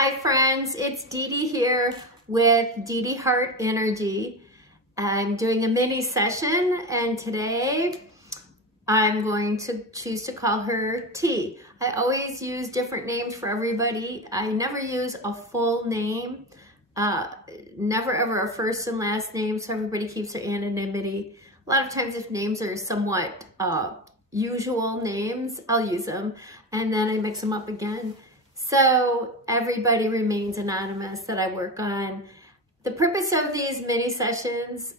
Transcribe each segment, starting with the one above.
Hi friends, it's Dee Dee here with dedehartenergy. I'm doing a mini session and today I'm going to choose to call her T. I always use different names for everybody. I never use a full name, never ever a first and last name, so everybody keeps their anonymity. A lot of times if names are somewhat usual names, I'll use them and then I mix them up again. So everybody remains anonymous that I work on. The purpose of these mini sessions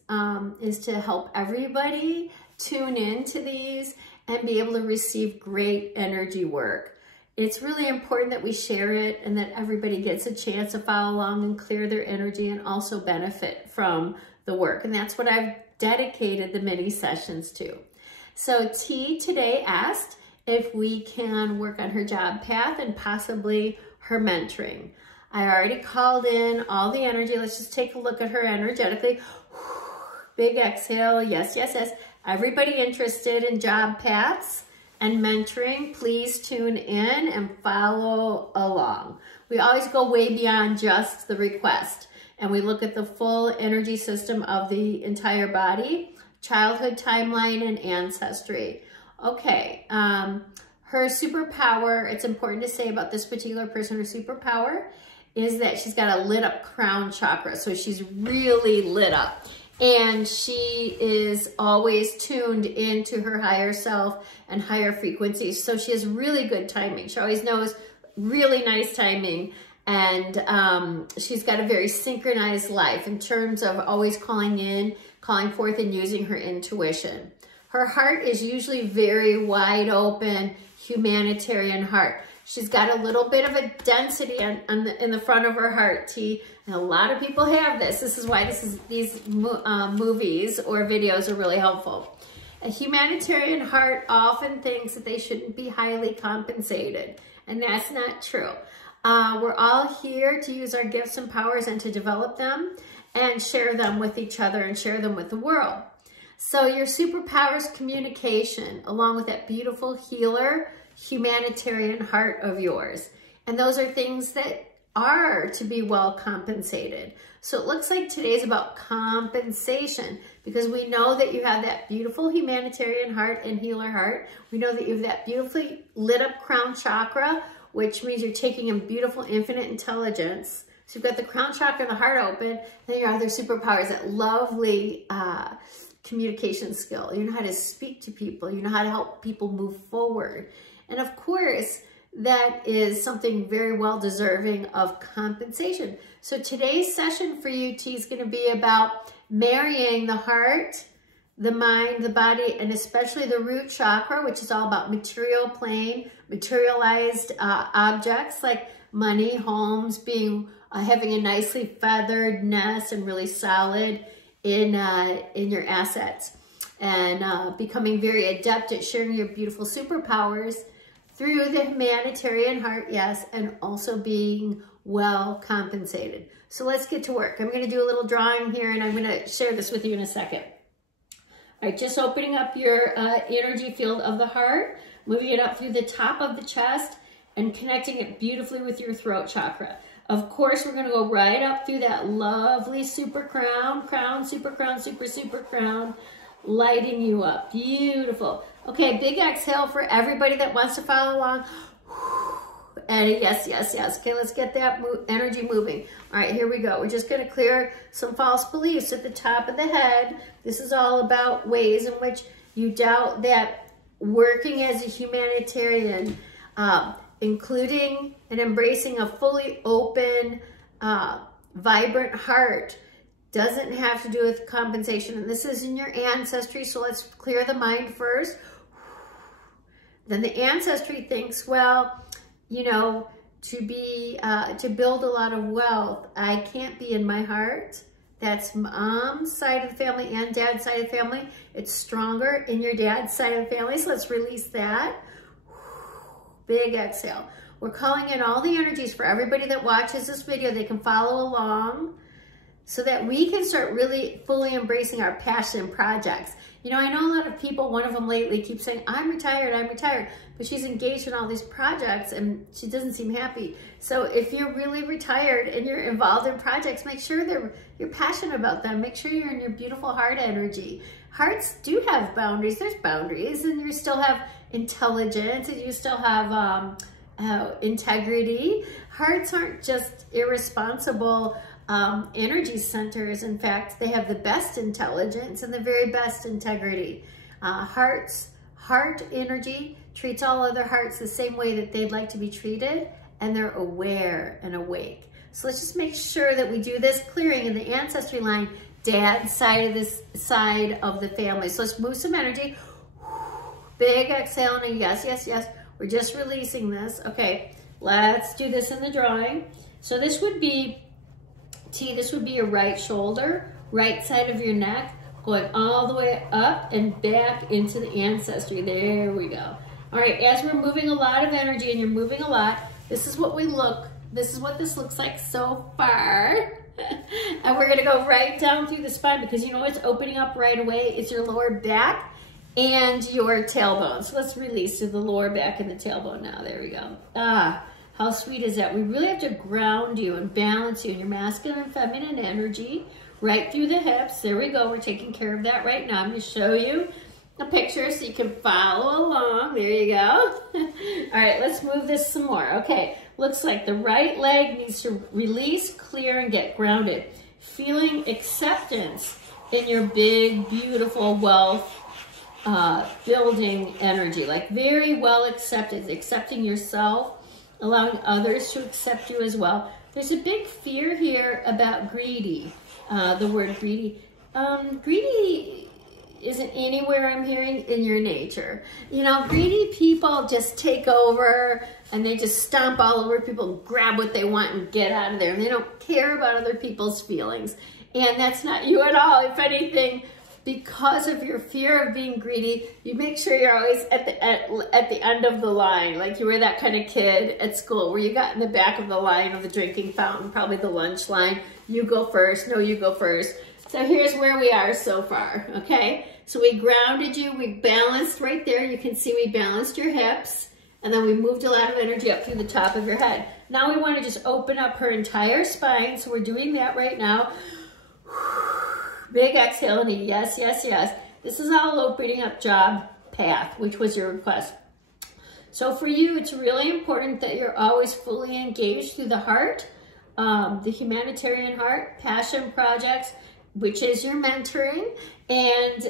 is to help everybody tune into these and be able to receive great energy work. It's really important that we share it and that everybody gets a chance to follow along and clear their energy and also benefit from the work. And that's what I've dedicated the mini sessions to. So T today asked if we can work on her job path and possibly her mentoring. I already called in all the energy. Let's just take a look at her energetically. Big exhale, yes, yes, yes. Everybody interested in job paths and mentoring, please tune in and follow along. We always go way beyond just the request and we look at the full energy system of the entire body, childhood timeline and ancestry. Okay, her superpower, it's important to say about this particular person, her superpower is that she's got a lit up crown chakra. So she's really lit up and she is always tuned into her higher self and higher frequencies. So she has really good timing. She always knows really nice timing. And she's got a very synchronized life in terms of always calling in, calling forth and using her intuition. Her heart is usually very wide open, humanitarian heart. She's got a little bit of a density in the front of her heart, T. And a lot of people have this. This is why these movies or videos are really helpful. A humanitarian heart often thinks that they shouldn't be highly compensated. And that's not true. We're all here to use our gifts and powers and to develop them and share them with each other and share them with the world. So your superpower is communication, along with that beautiful healer, humanitarian heart of yours. And those are things that are to be well compensated. So it looks like today's about compensation because we know that you have that beautiful humanitarian heart and healer heart. We know that you have that beautifully lit up crown chakra, which means you're taking in beautiful infinite intelligence. So you've got the crown chakra and the heart open, then your other superpowers, that lovely communication skill. You know how to speak to people. You know how to help people move forward. And of course, that is something very well deserving of compensation. So today's session for you, T, is going to be about marrying the heart, the mind, the body, and especially the root chakra, which is all about material plane, materialized objects like money, homes, having a nicely feathered nest and really solid in your assets, and becoming very adept at sharing your beautiful superpowers through the humanitarian heart, yes, and also being well compensated. So let's get to work. I'm going to do a little drawing here and I'm going to share this with you in a second. All right, just opening up your energy field of the heart, moving it up through the top of the chest and connecting it beautifully with your throat chakra. Of course, we're going to go right up through that lovely super crown, super crown, super crown, lighting you up. Beautiful. Okay, big exhale for everybody that wants to follow along. And yes, yes, yes. Okay, let's get that energy moving. All right, here we go. We're just going to clear some false beliefs at the top of the head. This is all about ways in which you doubt that working as a humanitarian, including and embracing a fully open, vibrant heart, doesn't have to do with compensation. And this is in your ancestry, so let's clear the mind first. Then the ancestry thinks, well, you know, to build a lot of wealth, I can't be in my heart. That's mom's side of the family and dad's side of the family. It's stronger in your dad's side of the family, so let's release that. Big exhale. We're calling in all the energies for everybody that watches this video. They can follow along. so that we can start really fully embracing our passion projects. You know, I know a lot of people, one of them lately keeps saying, I'm retired, but she's engaged in all these projects and she doesn't seem happy. So if you're really retired and you're involved in projects, make sure you're passionate about them. Make sure you're in your beautiful heart energy. Hearts do have boundaries. There's boundaries, and you still have intelligence, and you still have integrity. Hearts aren't just irresponsible energy centers. In fact, they have the best intelligence and the very best integrity. Heart energy treats all other hearts the same way that they'd like to be treated, and they're aware and awake. So let's just make sure that we do this clearing in the ancestry line, dad's side of this side of the family. So let's move some energy. Big exhale and a yes, yes, yes. We're just releasing this. Okay, let's do this in the drawing. So this would be, T, this would be your right shoulder, right side of your neck, going all the way up and back into the ancestry. There we go. All right, as we're moving a lot of energy, and you're moving a lot, this is what this looks like so far. And we're gonna go right down through the spine, because you know what's opening up right away is your lower back and your tailbone. So let's release to the lower back and the tailbone now. There we go. Ah, how sweet is that? We really have to ground you and balance you in your masculine and feminine energy right through the hips. There we go. We're taking care of that right now. I'm gonna show you a picture so you can follow along. There you go. All right, let's move this some more. Okay, looks like the right leg needs to release, clear, and get grounded. Feeling acceptance in your big, beautiful wealth building energy, like very well accepted, accepting yourself, allowing others to accept you as well. There's a big fear here about greedy, the word greedy. Greedy isn't anywhere I'm hearing in your nature. You know, greedy people just take over and they just stomp all over people, grab what they want and get out of there. And they don't care about other people's feelings. And that's not you at all. If anything, because of your fear of being greedy, you make sure you're always at the end of the line. Like you were that kind of kid at school where you got in the back of the line of the drinking fountain, probably the lunch line. You go first. No, you go first. So here's where we are so far, okay? So we grounded you, we balanced right there. You can see we balanced your hips, and then we moved a lot of energy up through the top of your head. Now we want to just open up her entire spine, so we're doing that right now. Big exhale and a yes, yes, yes. This is all opening up job path, which was your request. So for you, it's really important that you're always fully engaged through the heart, the humanitarian heart, passion projects, which is your mentoring, and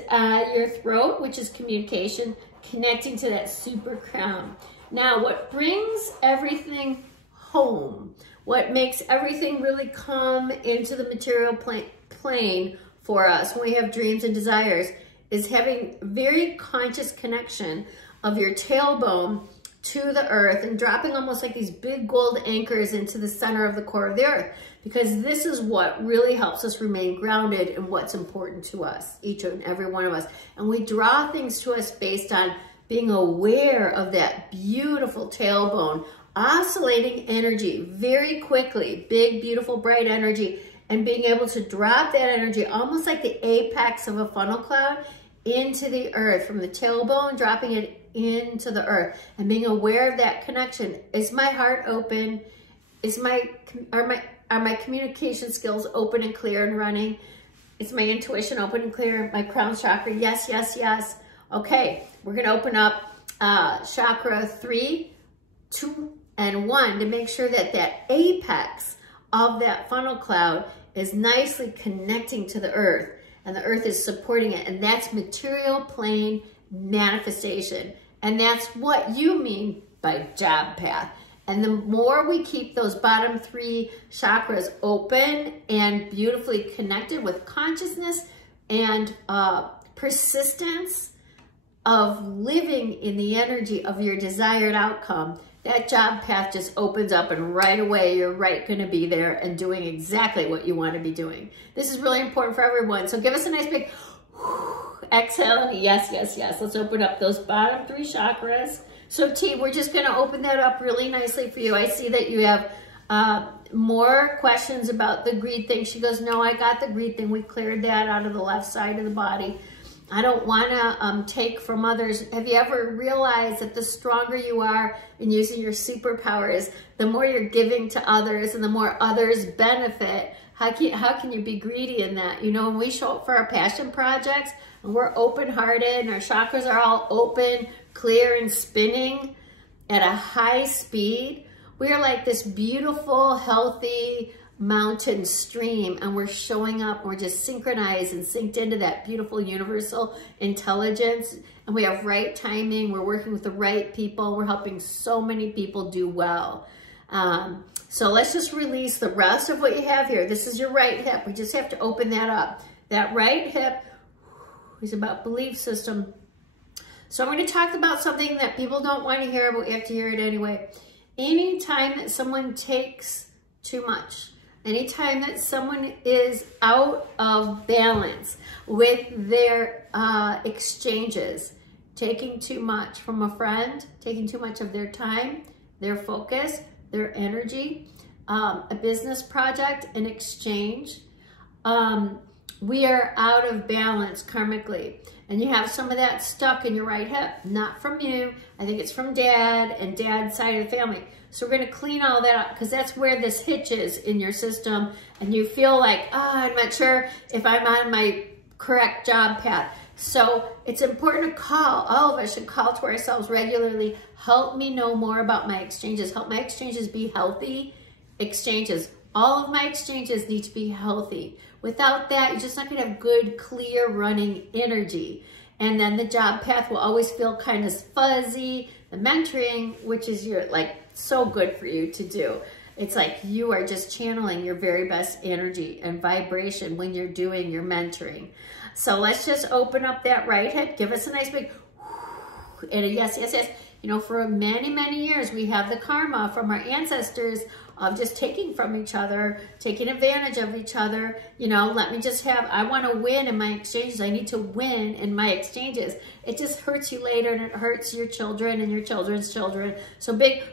your throat, which is communication, connecting to that super crown. Now, what brings everything home, what makes everything really come into the material plane for us when we have dreams and desires, is having very conscious connection of your tailbone to the earth and dropping almost like these big gold anchors into the center of the core of the earth, because this is what really helps us remain grounded in what's important to us, each and every one of us. And we draw things to us based on being aware of that beautiful tailbone, oscillating energy very quickly, big, beautiful, bright energy, and being able to drop that energy almost like the apex of a funnel cloud into the earth, from the tailbone, dropping it into the earth, and being aware of that connection. Is my heart open? Are my communication skills open and clear and running? Is my intuition open and clear? My crown chakra? Yes, yes, yes. Okay, we're gonna open up chakra 3, 2, and 1 to make sure that that apex of that funnel cloud is nicely connecting to the earth, and the earth is supporting it. And that's material plane manifestation. And that's what you mean by job path. And the more we keep those bottom 3 chakras open and beautifully connected with consciousness and persistence of living in the energy of your desired outcome, that job path just opens up, and right away you're going to be there and doing exactly what you want to be doing. This is really important for everyone. So give us a nice big exhale and yes, yes, yes. Let's open up those bottom 3 chakras. So T, we're just going to open that up really nicely for you. I see that you have More questions about the greed thing. She goes, no, I got the greed thing. We cleared that out of the left side of the body. I don't want to take from others. Have you ever realized that the stronger you are in using your superpowers, the more you're giving to others and the more others benefit? How can you be greedy in that? You know, when we show up for our passion projects and we're open-hearted and our chakras are all open, clear, and spinning at a high speed, we are like this beautiful, healthy mountain stream, and we're showing up, we're just synchronized and synced into that beautiful universal intelligence, and we have right timing, we're working with the right people, we're helping so many people do well. So let's just release the rest of what you have here. This is your right hip. We just have to open that up. That right hip is about belief system. So I'm going to talk about something that people don't want to hear, but we have to hear it anyway. Anytime that someone takes too much, anytime that someone is out of balance with their exchanges, taking too much from a friend, taking too much of their time, their focus, their energy, a business project, an exchange, we are out of balance karmically. And you have some of that stuck in your right hip, not from you. I think it's from dad and dad's side of the family. So we're gonna clean all that up because that's where this hitch is in your system. And you feel like, I'm not sure if I'm on my correct job path. So it's important to call, all of us should call to ourselves regularly, help me know more about my exchanges. Help my exchanges be healthy exchanges. All of my exchanges need to be healthy. Without that, you're just not gonna have good, clear running energy. And then the job path will always feel kind of fuzzy. The mentoring, which is so good for you to do. It's like you are just channeling your very best energy and vibration when you're doing your mentoring. So let's just open up that right hip. Give us a nice big and a yes, yes, yes. You know, for many, many years, we have the karma from our ancestors of just taking from each other, taking advantage of each other. You know, I want to win in my exchanges. I need to win in my exchanges. It just hurts you later and it hurts your children and your children's children. So big,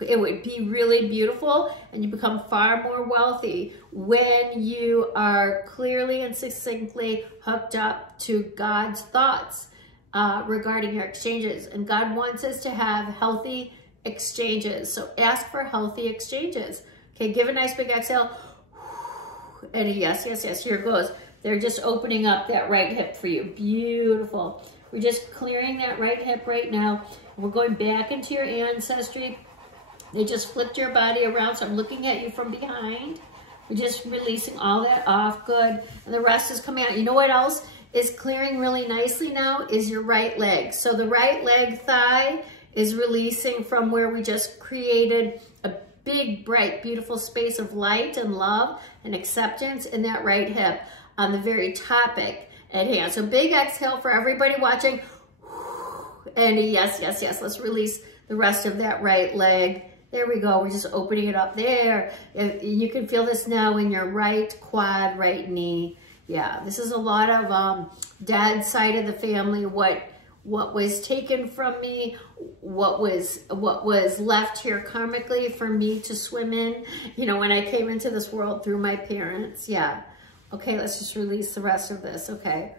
it would be really beautiful and you become far more wealthy when you are clearly and succinctly hooked up to God's thoughts regarding your exchanges. And God wants us to have healthy exchanges. So ask for healthy exchanges. Okay, give a nice big exhale. And a yes, yes, yes. Here it goes. They're just opening up that right hip for you. Beautiful. We're just clearing that right hip right now. We're going back into your ancestry. They just flipped your body around, so I'm looking at you from behind. We're just releasing all that off. Good. And the rest is coming out. You know what else is clearing really nicely now is your right leg. So the right leg thigh is releasing from where we just created a big, bright, beautiful space of light and love and acceptance in that right hip on the very topic at hand. So big exhale for everybody watching. And a yes, yes, yes. Let's release the rest of that right leg. There we go. We're just opening it up there. You can feel this now in your right quad, right knee. Yeah, this is a lot of dad's side of the family, what was taken from me, what was left here karmically for me to swim in, you know, when I came into this world through my parents. Yeah. Okay, let's just release the rest of this. Okay.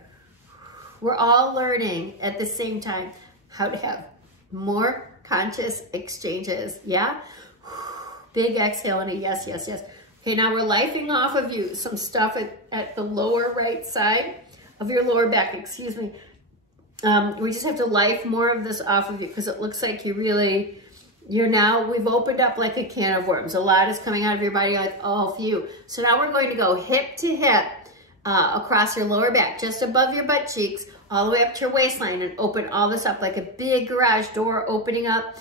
We're all learning at the same time how to have more conscious exchanges. Yeah. Big exhale and a yes, yes, yes. Okay, now we're lifing off of you some stuff at the lower right side of your lower back, excuse me. We just have to life more of this off of you because it looks like we've opened up like a can of worms. A lot is coming out of your body, like all few. So now we're going to go hip to hip across your lower back, just above your butt cheeks, all the way up to your waistline, and open all this up like a big garage door opening up.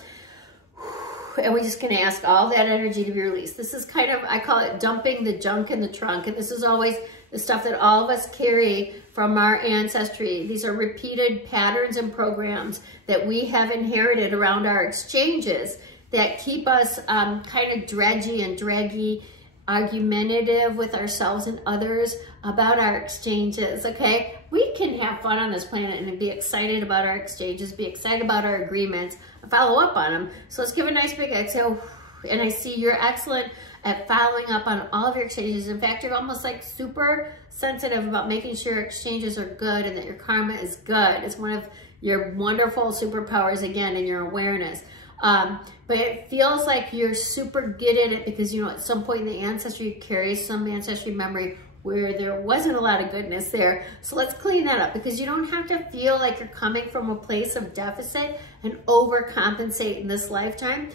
And we're just gonna ask all that energy to be released. This is kind of, I call it dumping the junk in the trunk. And this is always the stuff that all of us carry from our ancestry. These are repeated patterns and programs that we have inherited around our exchanges that keep us kind of dredgy and draggy, argumentative with ourselves and others about our exchanges, okay? We can have fun on this planet and be excited about our exchanges, be excited about our agreements, and follow up on them. So let's give a nice big exhale. And I see you're excellent at following up on all of your exchanges. In fact, you're almost like super sensitive about making sure exchanges are good and that your karma is good. It's one of your wonderful superpowers, again, in your awareness. But it feels like you're super good at it because, you know, at some point in the ancestry, you carry some ancestry memory where there wasn't a lot of goodness there. So let's clean that up, because you don't have to feel like you're coming from a place of deficit and overcompensate in this lifetime.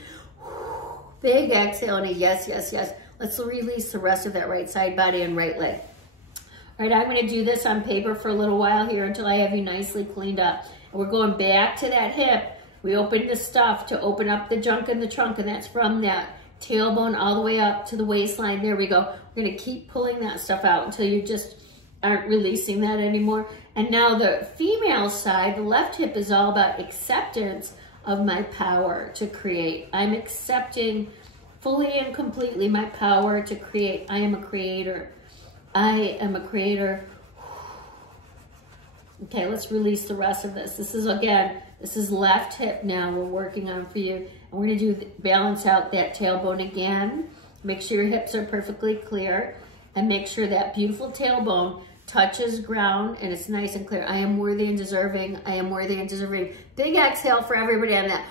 Big exhale and a yes, yes, yes. Let's release the rest of that right side body and right leg. All right, I'm gonna do this on paper for a little while here until I have you nicely cleaned up. And we're going back to that hip. We opened the stuff to open up the junk in the trunk, and that's from that tailbone all the way up to the waistline. There we go. We're gonna keep pulling that stuff out until you just aren't releasing that anymore. And now the female side, the left hip, is all about acceptance of my power to create. I'm accepting fully and completely my power to create. I am a creator. I am a creator. Okay, let's release the rest of this. This is, again, this is left hip now we're working on for you. And we're gonna do balance out that tailbone again. Make sure your hips are perfectly clear, and make sure that beautiful tailbone touches ground and it's nice and clear. I am worthy and deserving. I am worthy and deserving. Big exhale for everybody on that.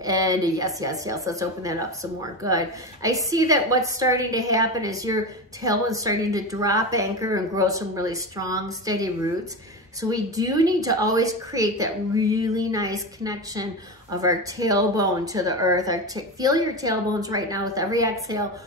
And yes, yes, yes. Let's open that up some more. Good. I see that what's starting to happen is your tailbone's starting to drop anchor and grow some really strong, steady roots. So we do need to always create that really nice connection of our tailbone to the earth. Feel your tailbones right now with every exhale.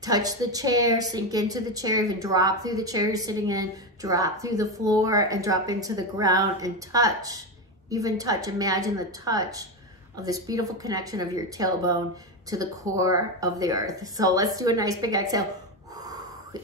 Touch the chair, sink into the chair, even drop through the chair you're sitting in, drop through the floor and drop into the ground and touch, even touch. Imagine the touch of this beautiful connection of your tailbone to the core of the earth. So let's do a nice big exhale.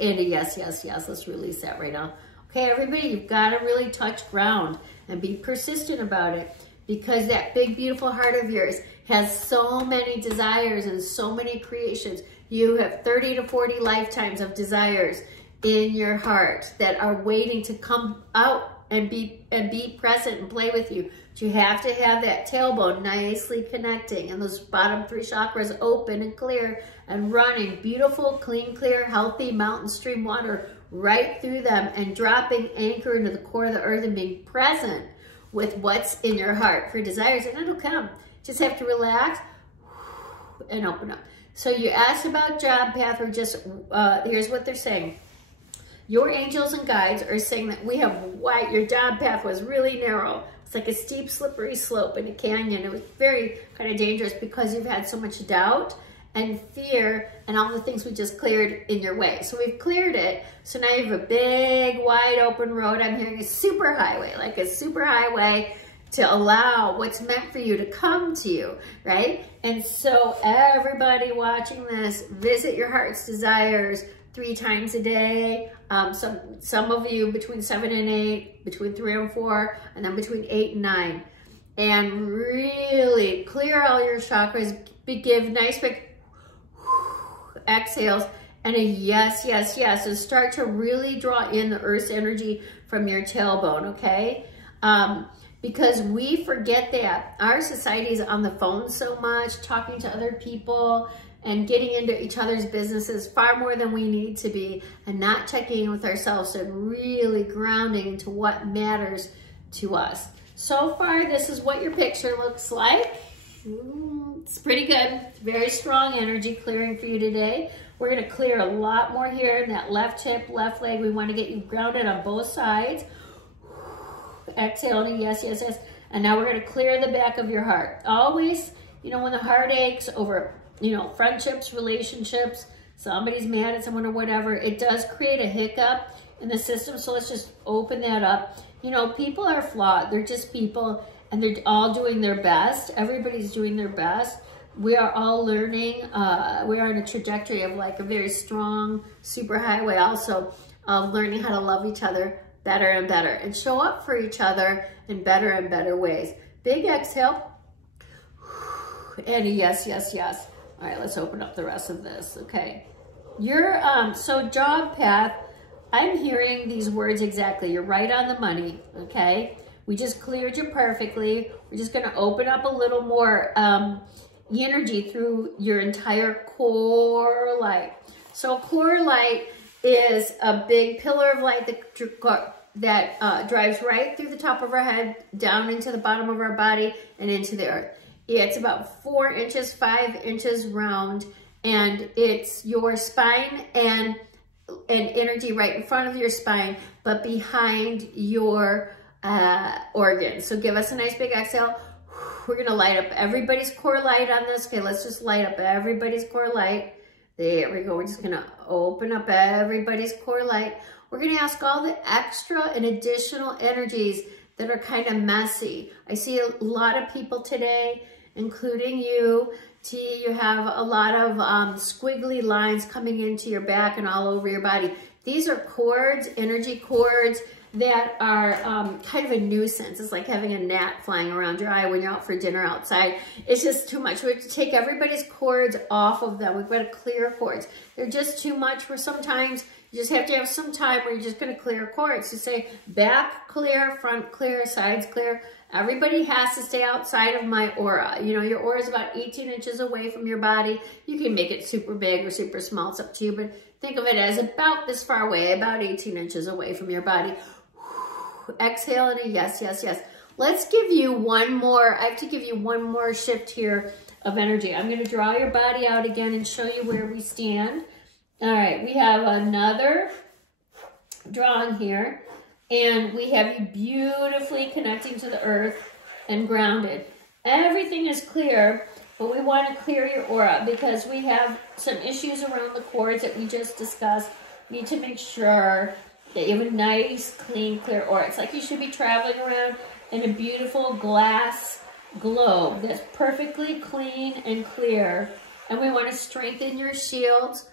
And a yes, yes, yes. Let's release that right now. Okay, everybody, you've got to really touch ground and be persistent about it, because that big, beautiful heart of yours has so many desires and so many creations. You have 30 to 40 lifetimes of desires in your heart that are waiting to come out and be present and play with you. But you have to have that tailbone nicely connecting and those bottom 3 chakras open and clear and running beautiful, clean, clear, healthy mountain stream water right through them, and dropping anchor into the core of the earth and being present with what's in your heart for desires, and it'll come. Just have to relax and open up. So you asked about job path, or just, here's what they're saying. Your angels and guides are saying that we have white, your job path was really narrow. It's like a steep, slippery slope in a canyon. It was very kind of dangerous because you've had so much doubt and fear and all the things we just cleared in your way. So we've cleared it. So now you have a big, wide open road. I'm hearing a super highway, like a super highway to allow what's meant for you to come to you, right? And so everybody watching this, visit your heart's desires 3 times a day. Some of you between 7 and 8, between 3 and 4, and then between 8 and 9. And really clear all your chakras, give nice big exhales and a yes, yes, yes. And start to really draw in the earth's energy from your tailbone, okay? Because we forget that. Our society is on the phone so much, talking to other people and getting into each other's businesses far more than we need to be, and not checking in with ourselves and really grounding into what matters to us. So far, this is what your picture looks like. It's pretty good. It's very strong energy clearing for you today. We're gonna clear a lot more here in that left hip, left leg. We wanna get you grounded on both sides. Exhale and yes, yes, yes. And now we're gonna clear the back of your heart. Always, you know, when the heart aches over, you know, friendships, relationships, somebody's mad at someone or whatever, it does create a hiccup in the system. So let's just open that up. You know, people are flawed. They're just people, and they're all doing their best. Everybody's doing their best. We are all learning. We are on a trajectory of like a very strong super highway also of learning how to love each other better and better and show up for each other in better and better ways. Big exhale. And a yes, yes, yes. All right, let's open up the rest of this, okay? So job path, I'm hearing these words exactly. You're right on the money, okay? We just cleared you perfectly. We're just gonna open up a little more energy through your entire core light. So core light is a big pillar of light that drives right through the top of our head, down into the bottom of our body, and into the earth. It's about 4 inches, 5 inches round, and it's your spine and energy right in front of your spine, but behind your organs. So give us a nice big exhale. We're gonna light up everybody's core light on this. Okay, let's just light up everybody's core light. There we go. We're just gonna open up everybody's core light. We're gonna ask all the extra and additional energies that are kind of messy. I see a lot of people today, including you. T, you have a lot of squiggly lines coming into your back and all over your body. These are cords, energy cords, that are kind of a nuisance. It's like having a gnat flying around your eye when you're out for dinner outside. It's just too much. We have to take everybody's cords off of them. We've got to clear cords. They're just too much for sometimes. You just have to have some time where you're just going to clear cords. So say back clear, front clear, sides clear. Everybody has to stay outside of my aura. You know, your aura is about 18 inches away from your body. You can make it super big or super small. It's up to you, but think of it as about this far away, about 18 inches away from your body. Exhale and a yes, yes, yes. Let's give you one more. I have to give you one more shift here of energy. I'm going to draw your body out again and show you where we stand. All right, we have another drawing here, and we have you beautifully connecting to the earth and grounded. Everything is clear, but we want to clear your aura because we have some issues around the cords that we just discussed. We need to make sure that you have a nice, clean, clear aura. It's like you should be traveling around in a beautiful glass globe that's perfectly clean and clear. And we want to strengthen your shields.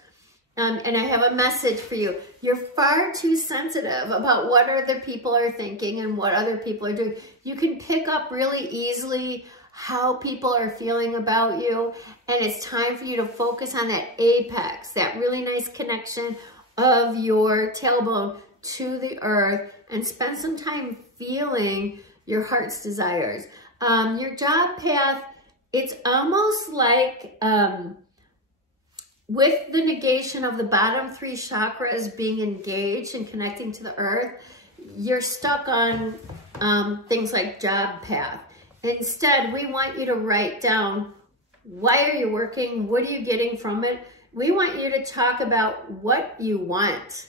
And I have a message for you. You're far too sensitive about what other people are thinking and what other people are doing. You can pick up really easily how people are feeling about you. And it's time for you to focus on that apex, that really nice connection of your tailbone to the earth, and spend some time feeling your heart's desires. Your job path, it's almost like with the negation of the bottom 3 chakras being engaged and connecting to the earth, you're stuck on things like job path. Instead, we want you to write down, why are you working? What are you getting from it? We want you to talk about what you want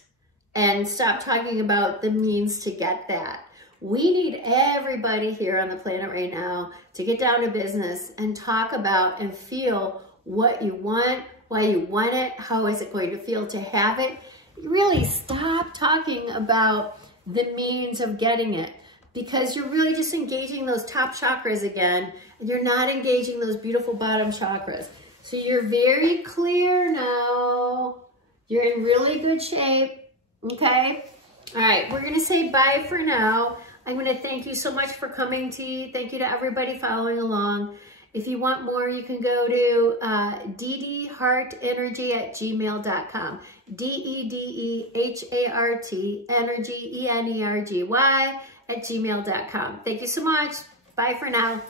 and stop talking about the means to get that. We need everybody here on the planet right now to get down to business and talk about and feel what you want, why you want it, how is it going to feel to have it. Really stop talking about the means of getting it, because you're really just engaging those top chakras again, and you're not engaging those beautiful bottom chakras. So you're very clear now. You're in really good shape. Okay. All right. We're going to say bye for now. I'm going to thank you so much for coming, T. Thank you to everybody following along. If you want more, you can go to dedehartenergy@gmail.com. DEDEHART energy, ENERGY @gmail.com. Thank you so much. Bye for now.